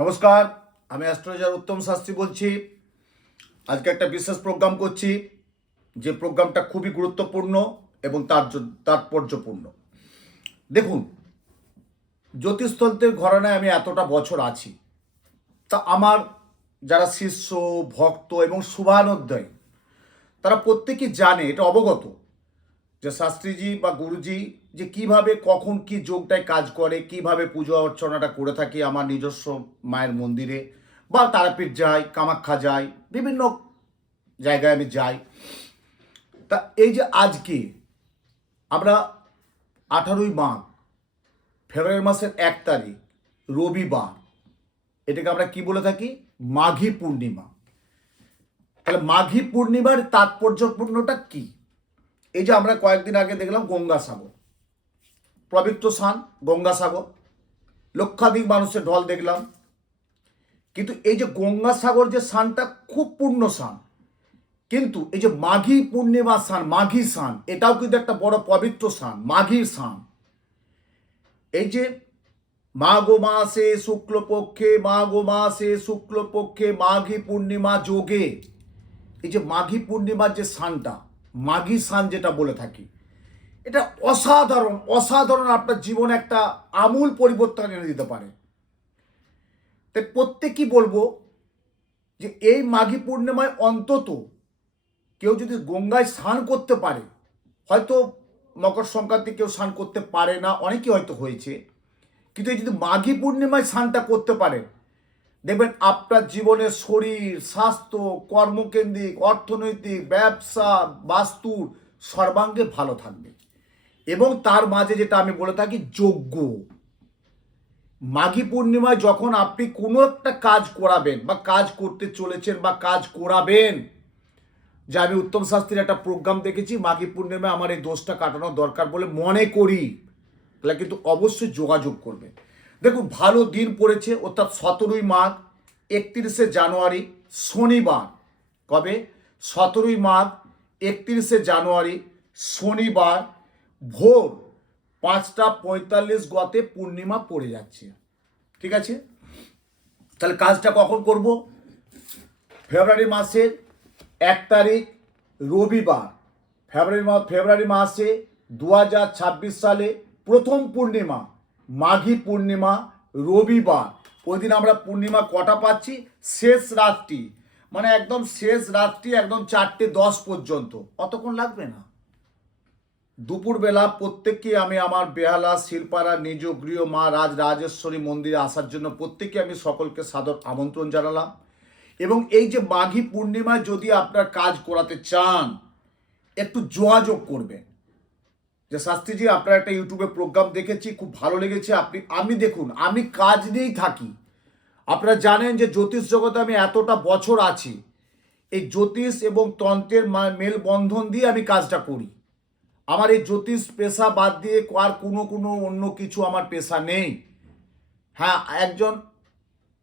নমস্কার, আমি অ্যাস্ট্রোলজার উত্তম শাস্ত্রী বলছি। আজকে একটা বিশেষ প্রোগ্রাম করছি, যে প্রোগ্রামটা খুবই গুরুত্বপূর্ণ এবং তার তাৎপর্যপূর্ণ। দেখুন, জ্যোতিষতন্ত্রের ঘরানায় আমি এতটা বছর আছি। তা আমার যারা শিষ্য, ভক্ত এবং শুভানোদ্দয় তারা প্রত্যেকেই জানে, এটা অবগত যে শাস্ত্রীজি বা গুরুজি যে কীভাবে, কখন কি যোগটায় কাজ করে, কীভাবে পুজো অর্চনাটা করে থাকি আমার নিজস্ব মায়ের মন্দিরে বা তারাপীঠ যাই, কামাখ্যা যাই, বিভিন্ন জায়গায় আমি যাই। তা এই যে আজকে আমরা আঠারোই মাঘ, ফেব্রুয়ারি মাসের এক তারিখ, রবিবার, এটাকে আমরা কি বলে থাকি? মাঘী পূর্ণিমা। তাহলে মাঘী পূর্ণিমার তাৎপর্যপূর্ণটা কি? এই যে আমরা কয়েকদিন আগে দেখলাম গঙ্গাসাগর পবিত্র স্থান গঙ্গাসাগর লক্ষাধিক মানুষের ঢল দেখলাম। কিন্তু এই যে গঙ্গাসাগর যে স্থানটা খুব পূর্ণ স্থান। কিন্তু এই যে মাঘী পূর্ণিমা স্থান, মাঘী স্থান, এটাও কিন্তু একটা বড় পবিত্র স্থান, মাঘীর স্থান। এই যে মাঘ মাসে শুক্লপক্ষে, মাঘ মাসে শুক্লপক্ষে মাঘী পূর্ণিমা যোগে এই যে মাঘী পূর্ণিমার যে স্থানটা মাঘী স্থান যেটা বলে থাকি, এটা অসাধারণ অসাধারণ আপনার জীবনে একটা আমূল পরিবর্তন এনে দিতে পারে। তাই প্রত্যেকই বলব যে এই মাঘী পূর্ণিমায় অন্তত কেউ যদি গঙ্গায় স্নান করতে পারে, হয়তো মকর সংক্রান্তি কেউ স্নান করতে পারে না, অনেকেই হয়তো হয়েছে, কিন্তু যদি মাঘী পূর্ণিমায় স্নানটা করতে পারে দেখবেন আপনার জীবনের শরীর, স্বাস্থ্য, কর্মকেন্দ্রিক, অর্থনৈতিক, ব্যবসা বাস্তুর সর্বাঙ্গে ভালো থাকবে। এবং তার মাঝে যেটা আমি বলে থাকি যোগ্য মাঘী পূর্ণিমায় যখন আপনি কোনো একটা কাজ করাবেন বা কাজ করতে চলেছেন বা কাজ করাবেন, যে আমি উত্তম শাস্ত্রীর একটা প্রোগ্রাম দেখেছি, মাঘী পূর্ণিমায় আমার এই দোষটা কাটানো দরকার বলে মনে করি, তাহলে কিন্তু অবশ্যই যোগাযোগ করবে দেখুন, ভালো দিন পড়েছে, অর্থাৎ সতেরোই মাঘ, একত্রিশে জানুয়ারি, শনিবার। কবে? সতেরোই মাঘ, একত্রিশে জানুয়ারি, শনিবার, ভোর পাঁচটা পঁয়তাল্লিশ গতে পূর্ণিমা পড়ে যাচ্ছে। ঠিক আছে? তাহলে কাজটা কখন করব? ফেব্রুয়ারি মাসের এক তারিখ, রবিবার। ফেব্রুয়ারি ফেব্রুয়ারি মাসে দু হাজার ছাব্বিশ সালে প্রথম পূর্ণিমা। মাঘী পূর্ণিমা, রবিবার। ওই দিন আমরা পূর্ণিমা কটা পাচ্ছি? শেষ রাতটি মানে একদম শেষ রাতটি একদম চারটে দশ পর্যন্ত। অতক্ষণ লাগবে না। দুপুরবেলা প্রত্যেককে আমি আমার বেহালা, শিলপাড়া, নিজ গৃহ, মা রাজ, রাজেশ্বরী মন্দিরে আসার জন্য প্রত্যেককে আমি সকলকে সাদর আমন্ত্রণ জানালাম। এবং এই যে মাঘী পূর্ণিমায় যদি আপনার কাজ করাতে চান, একটু যোগাযোগ করবেন। যে শাস্ত্রীজি আপনার একটা ইউটিউবে প্রোগ্রাম দেখেছি, খুব ভালো লেগেছে। আপনি, আমি দেখুন, আমি কাজ নিয়েই থাকি। আপনারা জানেন যে জ্যোতিষ জগতে আমি এতটা বছর আছি। এই জ্যোতিষ এবং তন্ত্রের মেলবন্ধন দিয়ে আমি কাজটা করি। আমার এই জ্যোতিষ পেশা বাদ দিয়ে আর কোনো কোনো অন্য কিছু আমার পেশা নেই। হ্যাঁ একজন,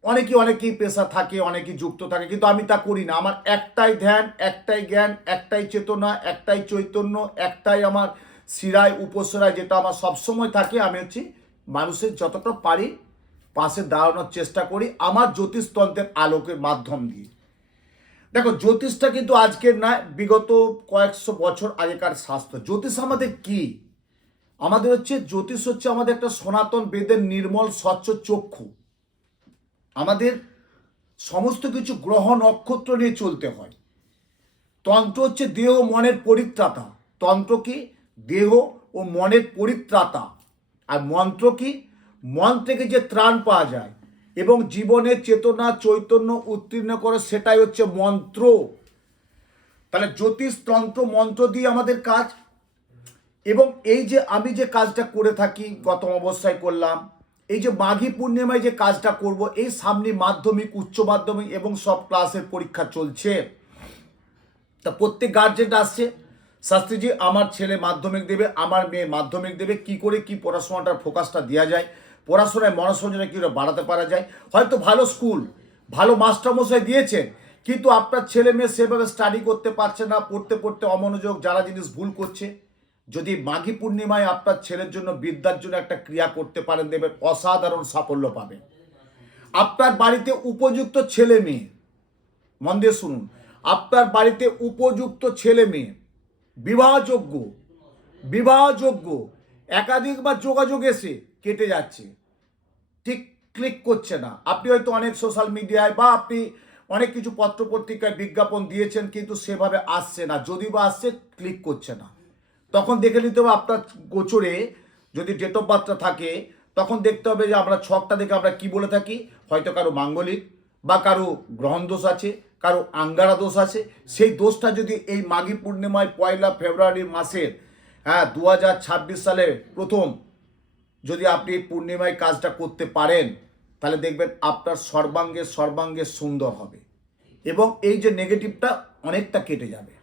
অনেকেই অনেকেই পেশা থাকে, অনেকেই যুক্ত থাকে, কিন্তু আমি তা করি না। আমার একটাই ধ্যান, একটাই জ্ঞান, একটাই চেতনা, একটাই চৈতন্য, একটাই আমার শিরায় উপসরায় যেটা আমার সবসময় থাকে, আমি হচ্ছি মানুষের যতটা পারি পাশে দাঁড়ানোর চেষ্টা করি আমার জ্যোতিষতন্ত্রের আলোকের মাধ্যম দিয়ে। দেখো, জ্যোতিষটা কিন্তু আজকের নয়, বিগত কয়েকশো বছর আগেকার শাস্ত্র। জ্যোতিষ আমাদের কি? আমাদের হচ্ছে, জ্যোতিষ হচ্ছে আমাদের একটা সনাতন বেদের নির্মল, স্বচ্ছ চক্ষু। আমাদের সমস্ত কিছু গ্রহ, নক্ষত্র নিয়ে চলতে হয়। তন্ত্র হচ্ছে দেহ, মনের পরিত্রাতা। তন্ত্র কি? দেহ ও মনের পরিত্রাতা। আর মন্ত্র কি? মন থেকে যে ত্রাণ পাওয়া যায় এবং জীবনের চেতনা, চৈতন্য উত্তীর্ণ করে, সেটাই হচ্ছে মন্ত্র। তাহলে জ্যোতিষ তন্ত্র, মন্ত্র দিয়ে আমাদের কাজ। এবং এই যে আমি যে কাজটা করে থাকি গত অবস্থায় করলাম, এই যে মাঘী পূর্ণিমায় যে কাজটা করব, এই সামনে মাধ্যমিক, উচ্চ মাধ্যমিক এবং সব ক্লাসের পরীক্ষা চলছে। তা প্রত্যেক গার্জেন আসছে শাস্ত্রীজি, আমার ছেলে মাধ্যমিক দেবে, আমার মেয়ে মাধ্যমিক দেবে, কি করে কি পড়াশোনাটার ফোকাসটা দেওয়া যায়, পড়াশোনায় মনসংযোগটা কীভাবে বাড়াতে পারা যায়, হয়তো ভালো স্কুল ভালো মাস্টারমশাই দিয়েছেন, কিন্তু আপনার ছেলে মেয়ে সেভাবে স্টাডি করতে পারছে না, পড়তে পড়তে অমনোযোগ, যারা জিনিস ভুল করছে, যদি মাঘী পূর্ণিমায় আপনার ছেলের জন্য বিদ্যার জন্য একটা ক্রিয়া করতে পারেন, দেবেন, অসাধারণ সাফল্য পাবেন। আপনার বাড়িতে উপযুক্ত ছেলে মেয়ে, মন দিয়ে শুনুন, আপনার বাড়িতে উপযুক্ত ছেলে মেয়ে বিবাহযোগ্য বিবাহযোগ্য একাধিকবার যোগাযোগ এসে কেটে যাচ্ছে। ঠিক ক্লিক করছে না। আপনি হয়তো অনেক সোশ্যাল মিডিয়ায় বা আপনি অনেক কিছু পত্রপত্রিকায় বিজ্ঞাপন দিয়েছেন কিন্তু সেভাবে আসছে না। যদি বা আসছে ক্লিক করছে না। তখন দেখে নিতে হবে আপনার গোচরে যদি ডেট অফ বার্থটা থাকে, তখন দেখতে হবে যে আমরা ছকটা দেখে আমরা কি বলে থাকি। হয়তো কারও মাঙ্গলিক বা কারও গ্রহণ দোষ আছে। কারও আঙ্গারা দোষ আছে। সেই দোষটা যদি এই মাঘী পূর্ণিমায় পয়লা ফেব্রুয়ারি মাসের হ্যাঁ দু হাজার ছাব্বিশ সালে প্রথম যদি আপনি পূর্ণিমায় কাজটা করতে পারেন, তাহলে দেখবেন আপনার সর্বাঙ্গে সর্বাঙ্গে সুন্দর হবে। এবং এই যে নেগেটিভটা অনেকটা কেটে যাবে।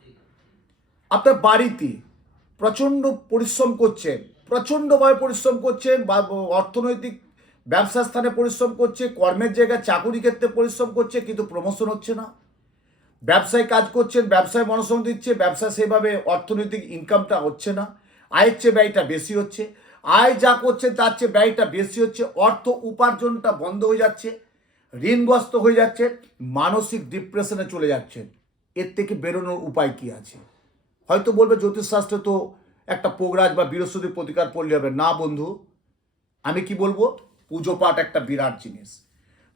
আপনার বাড়িতে প্রচণ্ড পরিশ্রম করছেন, প্রচণ্ডভাবে পরিশ্রম করছেন, বা অর্থনৈতিক ব্যবসা স্থানে পরিশ্রম করছে, কর্মের জায়গায় চাকুরি ক্ষেত্রে পরিশ্রম করছে, কিন্তু প্রমোশন হচ্ছে না। ব্যবসায় কাজ করছেন, ব্যবসায় মনোশ্রম দিচ্ছে, ব্যবসা সেভাবে অর্থনৈতিক ইনকামটা হচ্ছে না। আয়ের চেয়ে ব্যয়টা বেশি হচ্ছে। আয় যা করছে, তার চেয়ে ব্যয়টা বেশি হচ্ছে। অর্থ উপার্জনটা বন্ধ হয়ে যাচ্ছে, ঋণগ্রস্ত হয়ে যাচ্ছে, মানসিক ডিপ্রেশনে চলে যাচ্ছেন। এর থেকে বেরোনোর উপায় কি আছে? হয়তো বলবে জ্যোতিষশাস্ত্রে তো একটা পোগরাজ বা বৃহস্পতি প্রতিকার পড়লে হবে। না বন্ধু, আমি কি বলব? পুজো পাঠ একটা বিরাট জিনিস।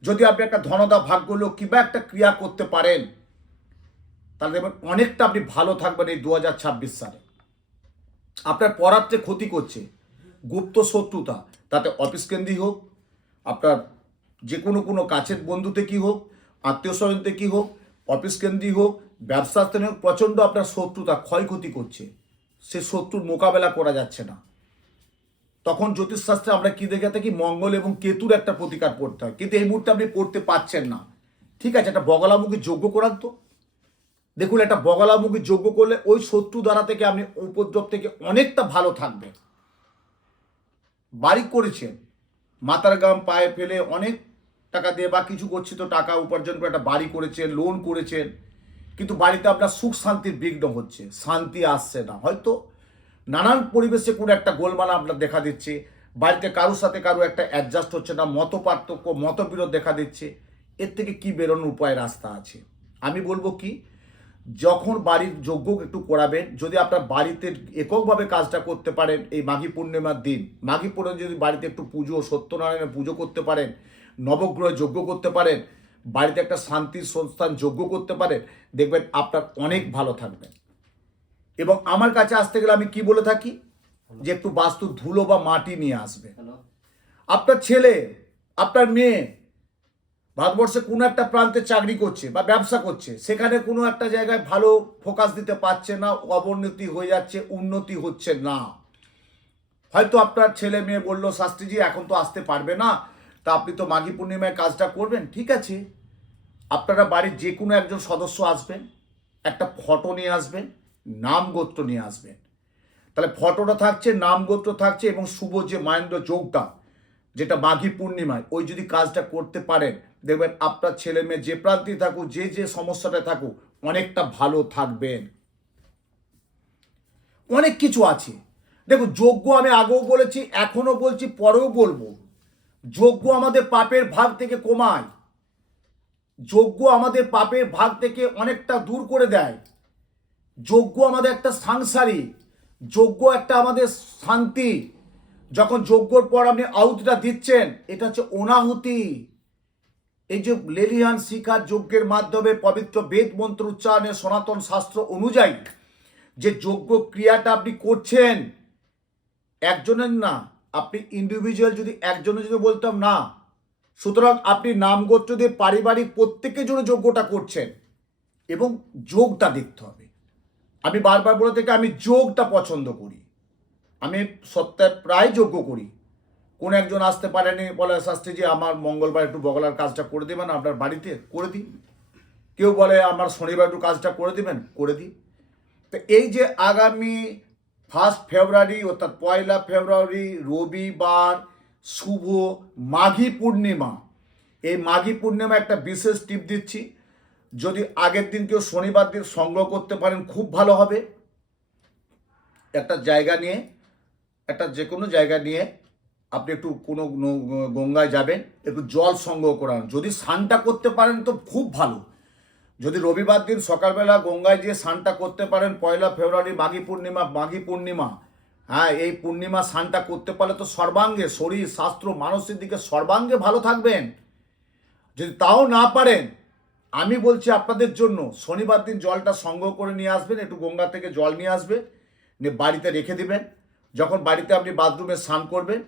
যদি আপনি একটা ধনদা ভাগ্য লক্ষ্মী বা একটা ক্রিয়া করতে পারেন তাহলে দেখবেন অনেকটা আপনি ভালো থাকবেন এই দু হাজার ছাব্বিশ সালে। আপনার পড়াতে ক্ষতি করছে গুপ্ত শত্রুতা, তাতে অফিস কেন্দ্রিক হোক, আপনার যে কোনো কোনো কাছের বন্ধুতে কি হোক আত্মীয় স্বজনতে কি হোক, অফিস কেন্দ্রিক হোক ব্যবসা স্থানে হোক, প্রচণ্ড আপনার শত্রুতা, ক্ষয়ক্ষতি করছে। সে শত্রুর মোকাবেলা করা যাচ্ছে না। তখন জ্যোতিষশাস্ত্রে আমরা কি দেখে থাকি, মঙ্গল এবং কেতুর একটা প্রতিকার পড়তে হয়। কিন্তু এই মুহূর্তে আপনি পড়তে পারছেন না। ঠিক আছে, একটা বগলামুখী যোগ্য করান তো। দেখুন, একটা বগলামুখী যোগ্য করলে ওই শত্রু দ্বারা থেকে আপনি উপদ্রব থেকে অনেকটা ভালো থাকবেন। বাড়ি করেছেন, মাতার গাম পায়ে ফেলে অনেক টাকা দিয়ে বা কিছু করছি তো টাকা উপার্জন করে একটা বাড়ি করেছেন লোন করেছেন, কিন্তু বাড়িতে আপনার সুখ শান্তির বিঘ্ন হচ্ছে, শান্তি আসছে না। হয়তো নানান পরিবেশে কোনো একটা গোলমালা আপনার দেখা দিচ্ছে, বাড়িতে কারোর সাথে কারও একটা অ্যাডজাস্ট হচ্ছে না, মত পার্থক্য, মতবিরোধ দেখা দিচ্ছে, এর থেকে কি বেরোনোর উপায় রাস্তা আছে? আমি বলব কি যখন বাড়ির যোগ্য একটু করাবেন যদি আপনার বাড়িতে এককভাবে কাজটা করতে পারেন এই মাঘী পূর্ণিমার দিন মাঘী পূর্ণিমা যদি বাড়িতে একটু পুজো সত্যনারায়ণের পুজো করতে পারেন নবগ্রহে যজ্ঞ করতে পারেন বাড়িতে একটা শান্তির সংস্থান যজ্ঞ করতে পারেন দেখবেন আপনার অনেক ভালো থাকবেন এবং আমার কাছে আসতে গেলে আমি কি বলে থাকি? যে একটু বাস্তু ধুলো বা মাটি নিয়ে আসবে। আপনার ছেলে আপনার মেয়ে ভারতবর্ষে কোনো একটা প্রান্তে চাকরি করছে বা ব্যবসা করছে, সেখানে কোনো একটা জায়গায় ভালো ফোকাস দিতে পারছে না, অবনতি হয়ে যাচ্ছে, উন্নতি হচ্ছে না। হয়তো আপনার ছেলে মেয়ে বলল, শাস্ত্রীজি, এখন তো আসতে পারবে না, তা আপনি তো মাঘী পূর্ণিমায় কাজটা করবেন। ঠিক আছে, আপনারা বাড়ির যে কোনো একজন সদস্য আসবেন, একটা ফটো নিয়ে আসবেন, নাম গোত্র নিয়ে আসবেন। তাহলে ফটোটা থাকছে, নাম গোত্র থাকছে এবং শুভ যে মাহেন্দ্র যোগটা যেটা মাঘী পূর্ণিমায়, ওই যদি কাজটা করতে পারেন দেখবেন আপনার ছেলে মেয়ে যে প্রান্তে থাকুক, যে যে সমস্যাটা থাকুক, অনেকটা ভালো থাকবেন। অনেক কিছু আছে। দেখুন, যোগ্য আমি আগেও বলেছি এখনও বলছি, পরেও বলব। যোগ্য আমাদের পাপের ভাগ থেকে কমায়। যোগ্য আমাদের পাপের ভাগ থেকে অনেকটা দূর করে দেয়। যোগ্য আমাদের একটা সাংসারিক, যোগ্য একটা আমাদের শান্তি। যখন যজ্ঞর পর আপনি আহুতিটা দিচ্ছেন, এটা হচ্ছে অনাহুতি। এই যে লেলিহান শিকার যজ্ঞের মাধ্যমে পবিত্র বেদ মন্ত্র উচ্চারণের সনাতন শাস্ত্র অনুযায়ী যে যজ্ঞ ক্রিয়াটা আপনি করছেন, একজনের না, আপনি ইন্ডিভিজুয়াল যদি একজনের যদি বলতাম না, সুতরাং আপনি নামগোত্র দিয়ে পারিবারিক প্রত্যেকের জন্য যজ্ঞটা করছেন এবং যোগটা দেখতে হবে। আমি বারবার বলে থেকে, আমি যোগটা পছন্দ করি। আমি সপ্তাহে প্রায় যজ্ঞ করি। কোন একজন আসতে পারেনি, বলে শাস্ত্রী যে আমার মঙ্গলবার একটু বগলার কাজটা করে দেবেন, আপনার বাড়িতে করে দিই কেউ বলে, আমার শনিবার একটু কাজটা করে দিবেন, করে দিই তো এই যে আগামী ফার্স্ট ফেব্রুয়ারি অর্থাৎ পয়লা ফেব্রুয়ারি, রবিবার, শুভ মাঘী পূর্ণিমা, এই মাঘী পূর্ণিমা একটা বিশেষ টিপ দিচ্ছি। যদি আগের দিন কেউ শনিবার দিন সংগ্রহ করতে পারেন, খুব ভালো হবে। একটা জায়গা নিয়ে, একটা যে কোনো জায়গা নিয়ে আপনি একটু কোনো গঙ্গায় যাবেন, একটু জল সংগ্রহ করান। যদি স্নানটা করতে পারেন তো খুব ভালো। যদি রবিবার দিন সকালবেলা গঙ্গায় গিয়ে স্নানটা করতে পারেন, পয়লা ফেব্রুয়ারি মাঘী পূর্ণিমা মাঘী পূর্ণিমা হ্যাঁ এই পূর্ণিমা স্নানটা করতে পারলে তো সর্বাঙ্গে, শরীর, স্বাস্থ্য, মানসিক দিকে সর্বাঙ্গে ভালো থাকবেন। যদি তাও না পারেন, আমি বলছি আপনাদের জন্য, শনিবার দিন জলটা সংগ্রহ করে নিয়ে আসবেন, একটু গঙ্গা থেকে জল নিয়ে আসবেন নিয়ে বাড়িতে রেখে দিবেন। যখন বাড়িতে আপনি বাথরুমে স্নান করবেন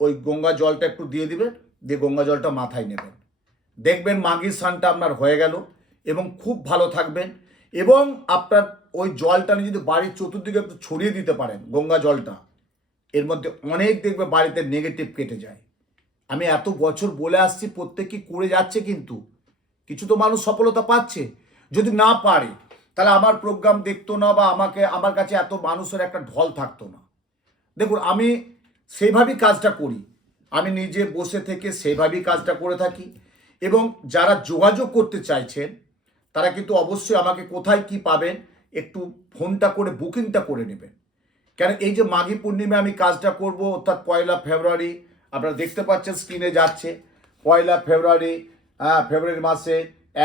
ওই গঙ্গা জলটা একটু দিয়ে দিবেন, দিয়ে গঙ্গা জলটা মাথায় নেবেন। দেখবেন মাঘির স্নানটা আপনার হয়ে গেল এবং খুব ভালো থাকবেন এবং আপনার ওই জলটা যদি বাড়ির চতুর্দিকে একটু ছড়িয়ে দিতে পারেন, গঙ্গা জলটা, এর মধ্যে অনেক দেখবে বাড়িতে নেগেটিভ কেটে যায়। আমি এত বছর বলে আসছি, প্রত্যেকে করে যাচ্ছে কিন্তু? কিছু তো মানুষ সফলতা পাচ্ছে। যদি না পারে, তাহলে আমার প্রোগ্রাম দেখতো না বা আমাকে, আমার কাছে এত মানুষের একটা ঢল থাকতো না। দেখুন, আমি সেইভাবেই কাজটা করি। আমি নিজে বসে থেকে সেভাবেই কাজটা করে থাকি এবং যারা যোগাযোগ করতে চাইছেন, তারা কিন্তু অবশ্যই আমাকে কোথায় কি পাবেন, একটু ফোনটা করে, বুকিংটা করে নেবেন। কেন, এই যে মাঘী পূর্ণিমা আমি কাজটা করব, অর্থাৎ পয়লা ফেব্রুয়ারি, আপনারা দেখতে পাচ্ছেন স্ক্রিনে যাচ্ছে। পয়লা ফেব্রুয়ারি হ্যাঁ ফেব্রুয়ারি মাসে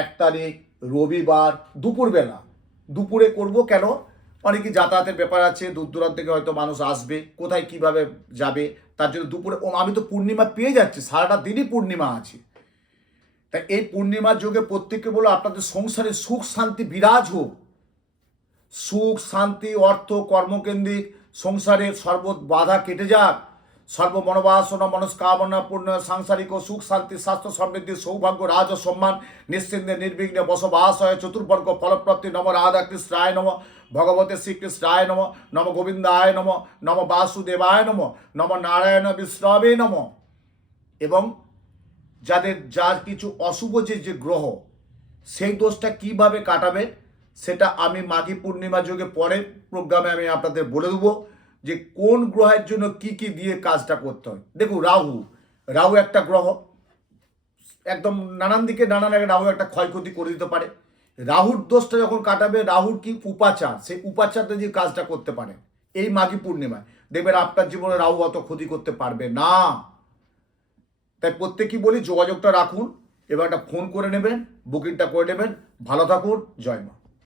এক তারিখ, রবিবার, দুপুরবেলা। দুপুরে করব কেন? অনেকে যাতায়াতের ব্যাপার আছে, দূর দূরান্ত থেকে হয়তো মানুষ আসবে, কোথায় কীভাবে যাবে, তার জন্য দুপুরে, ও আমি তো পূর্ণিমা পেয়ে যাচ্ছি, সারাটা দিনই পূর্ণিমা আছে। তাই এই পূর্ণিমার যুগে প্রত্যেককে বলো আপনাদের সংসারে সুখ, শান্তি, বিরাজ হোক। সুখ, শান্তি, অর্থ, কর্মকেন্দ্রিক সংসারের সর্ব বাধা কেটে যাক। সর্ব মনোবাসনা মনস্কামনা পূর্ণ, সাংসারিক ও সুখ, শান্তি, স্বাস্থ্য সমৃদ্ধি, সৌভাগ্য, রাজ ও সম্মান, নিশ্চিন্তে, নির্বিঘ্নে বসবাস হয়, চতুর্বর্গ, ফলপ্রাপ্তি, নম রাধা কৃষ্ণায় নম। ভগবতে শ্রীকৃষ্ণায় নম নম গোবিন্দায় নম নম বাসুদেবায় নম নম নারায়ণ বিষ্ণবে নম। এবং যাদের, যার কিছু অশুভ যে যে গ্রহ, সেই দোষটা কীভাবে কাটাবে, সেটা আমি মাঘী পূর্ণিমা যোগে পরে প্রোগ্রামে আমি আপনাদের বলে দেবো যে কোন গ্রহের জন্য কি কি দিয়ে কাজটা করতে হয়। দেখুন, রাহু রাহু একটা গ্রহ, একদম নানান দিকে নানান রাহু একটা ক্ষয়ক্ষতি করে দিতে পারে। রাহুর দোষটা যখন কাটাবে, রাহুর কি উপাচার? সেই উপাচারটা যে কাজটা করতে পারে। এই মাঘী পূর্ণিমায়। দেখবেন আপনার জীবনে রাহু অত ক্ষতি করতে পারবে না। তাই প্রত্যেকেই বলি, যোগাযোগটা রাখুন। এবার একটা ফোন করে নেবেন বুকিংটা করে নেবেন। ভালো থাকুন। জয় মা।